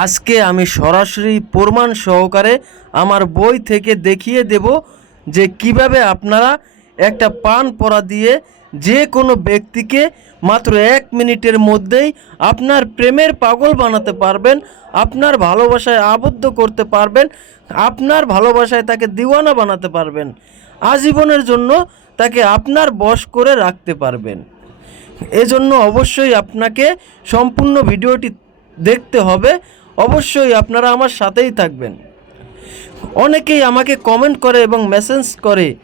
আজকে আমি সরাসরি প্রমাণ সহকারে আমার বই থেকে দেখিয়ে দেব যে কীভাবে আপনারা একটা পান পরা দিয়ে যে কোনো ব্যক্তিকে মাত্র এক মিনিটের মধ্যেই আপনার প্রেমের পাগল বানাতে পারবেন, আপনার ভালোবাসায় আবদ্ধ করতে পারবেন, আপনার ভালোবাসায় তাকে দিওয়ানা বানাতে পারবেন, আজীবনের জন্য তাকে আপনার বশ করে রাখতে পারবেন। এজন্য অবশ্যই আপনাকে সম্পূর্ণ ভিডিওটি দেখতে হবে। অবশ্যই আপনারা আমার সাথেই থাকবেন। অনেকেই আমাকে কমেন্ট করে এবং মেসেজ করে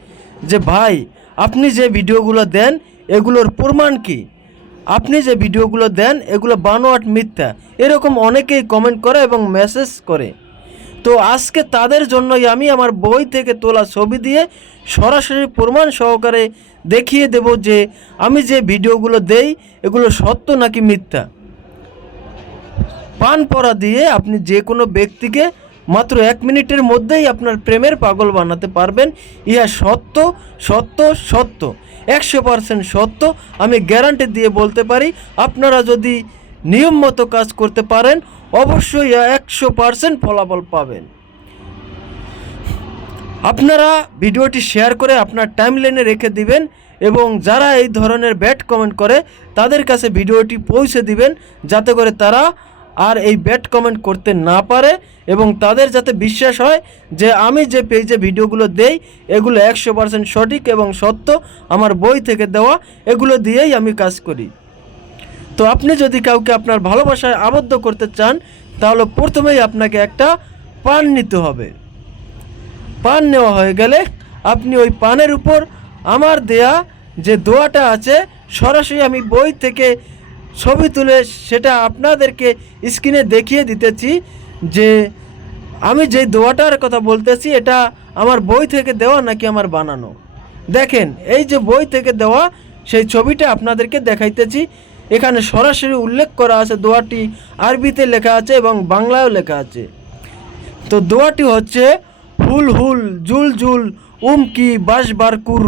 যে, ভাই, আপনি যে ভিডিওগুলো দেন, এগুলোর প্রমাণ কি? আপনি যে ভিডিওগুলো দেন, এগুলো বানোয়াট মিথ্যা। এরকম অনেকেই কমেন্ট করে এবং মেসেজ করে। তো আজকে তাদের জন্যই আমি আমার বই থেকে তোলা ছবি দিয়ে সরাসরি প্রমাণ সহকারে দেখিয়ে দেব যে, আমি যে ভিডিওগুলো দেই, এগুলো সত্য নাকি মিথ্যা। পান পরা দিয়ে আপনি যে কোনো ব্যক্তিকে মাত্র এক মিনিটের মধ্যেই আপনার প্রেমের পাগল বানাতে পারবেন। ইহা সত্য সত্য সত্য। একশো পার্সেন্ট সত্য। আমি গ্যারান্টি দিয়ে বলতে পারি, আপনারা যদি নিয়ম মতো কাজ করতে পারেন, অবশ্যই একশো পার্সেন্ট ফলাফল পাবেন। আপনারা ভিডিওটি শেয়ার করে আপনার টাইমলাইনে রেখে দিবেন এবং যারা এই ধরনের ব্যাড কমেন্ট করে, তাদের কাছে ভিডিওটি পৌঁছে দিবেন, যাতে করে তারা আর এই ব্যাড কমেন্ট করতে না পারে এবং তাদের যাতে বিশ্বাস হয় যে আমি যে পেজে ভিডিওগুলো দেই, এগুলো একশো পার্সেন্ট সঠিক এবং সত্য আমার বই থেকে দেওয়া, এগুলো দিয়েই আমি কাজ করি। তো আপনি যদি কাউকে আপনার ভালোবাসায় আবদ্ধ করতে চান, তাহলে প্রথমেই আপনাকে একটা পান নিতে হবে। পান নেওয়া হয়ে গেলে আপনি ওই পানের উপর আমার দেয়া যে দোয়াটা আছে, সরাসরি আমি বই থেকে ছবি তুলে সেটা আপনাদেরকে স্ক্রিনে দেখিয়ে দিতেছি যে আমি যে দোয়াটার কথা বলতেছি, এটা আমার বই থেকে দেওয়া নাকি আমার বানানো? দেখেন, এই যে বই থেকে দেওয়া সেই ছবিটা আপনাদেরকে দেখাইতেছি। এখানে সরাসরি উল্লেখ করা আছে, দোয়াটি আরবিতে লেখা আছে এবং বাংলায়ও লেখা আছে। তো দোয়াটি হচ্ছে, হুল হুল, জুল জুল উমকি বাস বারকুর।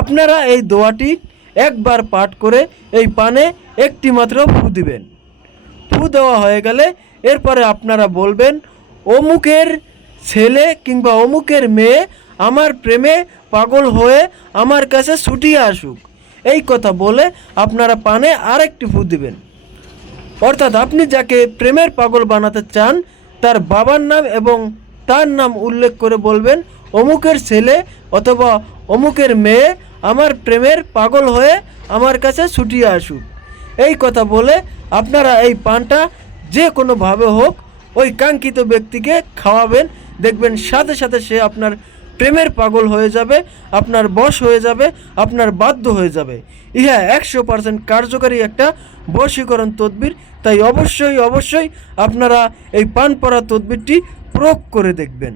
আপনারা এই দোয়াটি একবার পাঠ করে এই পানে একটি মাত্র ফু দিবেন। ফু দেওয়া হয়ে গেলে এরপরে আপনারা বলবেন, অমুকের ছেলে কিংবা অমুকের মেয়ে আমার প্রেমে পাগল হয়ে আমার কাছে ছুটিয়ে আসুক। এই কথা বলে আপনারা পানে আরেকটি ফু দিবেন। অর্থাৎ আপনি যাকে প্রেমের পাগল বানাতে চান, তার বাবার নাম এবং তার নাম উল্লেখ করে বলবেন, অমুকের ছেলে অথবা অমুকের মেয়ে আমার প্রেমের পাগল হয়ে আমার কাছে ছুটিয়ে আসুক। এই কথা বলে আপনারা এই পানটা যে কোনোভাবে হোক ওই কাঙ্ক্ষিত ব্যক্তিকে খাওয়াবেন। দেখবেন সাথে সাথে সে আপনার প্রেমের পাগল হয়ে যাবে, আপনার বশ হয়ে যাবে, আপনার বাধ্য হয়ে যাবে। ইহা একশো পার্সেন্ট কার্যকারী একটা বশীকরণ তদবির। তাই অবশ্যই অবশ্যই আপনারা এই পান পরা তদবিরটি প্রয়োগ করে দেখবেন।